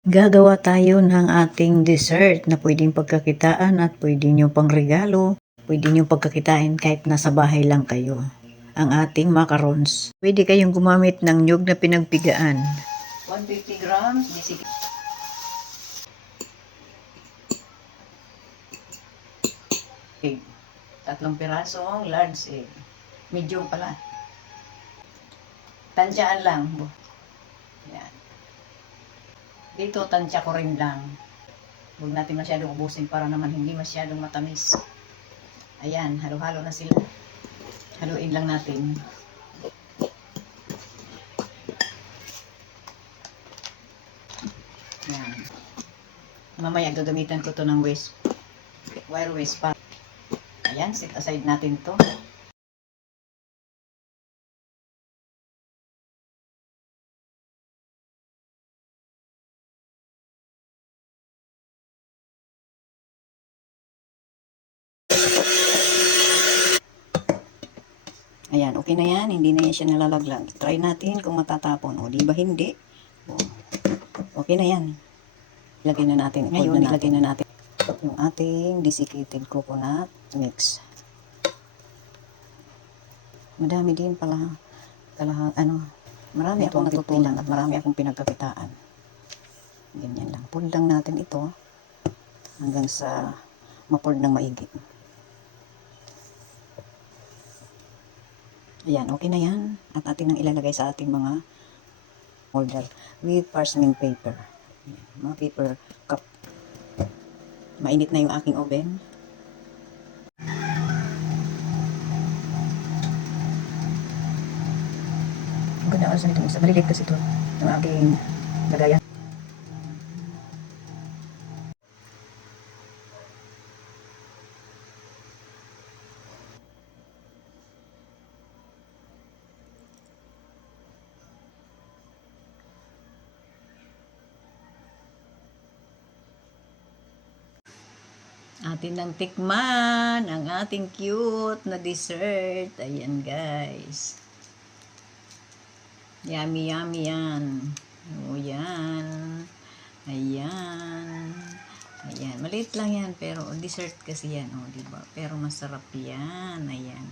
Gagawa tayo ng ating dessert na pwedeng pagkakitaan at pwede nyo pang regalo. Pwede nyo pagkakitain kahit nasa bahay lang kayo. Ang ating macarons. Pwede kayong gumamit ng nyug na pinagpigaan. 150 grams. Egg. 3 pirasong large egg. Medium pala. Tansyaan lang. Yan. Dito, tansya ko rin lang. Huwag natin masyadong ubusin para naman hindi masyadong matamis. Ayan, halo-halo na sila. Haluin lang natin. Ayan. Mamaya gagamitan ko to ng wire whisk pa. Ayan, set aside natin to. Ayan, okay na yan. Hindi na yan siya nalalaglag. Try natin kung matatapon. O, di ba hindi? O, okay na yan. Ilagay na natin. Ngayon, ilagay na natin yung ating desiccated coconut mix. Madami din pala. Marami akong natutunan at marami akong pinagkakitaan. Ganyan lang. Pull lang natin ito hanggang sa ma-pour ng maigi. Ayan, okay na yan. At atin nang ilalagay sa ating mga molder with parchment paper. Ayan, mga paper cup. Mainit na yung aking oven. Ang ganda kasi nito. Malilit kasi ito. Yung aking lagayan. Atin nang tikman ang ating cute na dessert. Ayan guys. Yummy yummy yan. O yan. Ayan. Ayan. Maliit lang yan pero dessert kasi yan. O diba? Pero masarap yan. Ayan.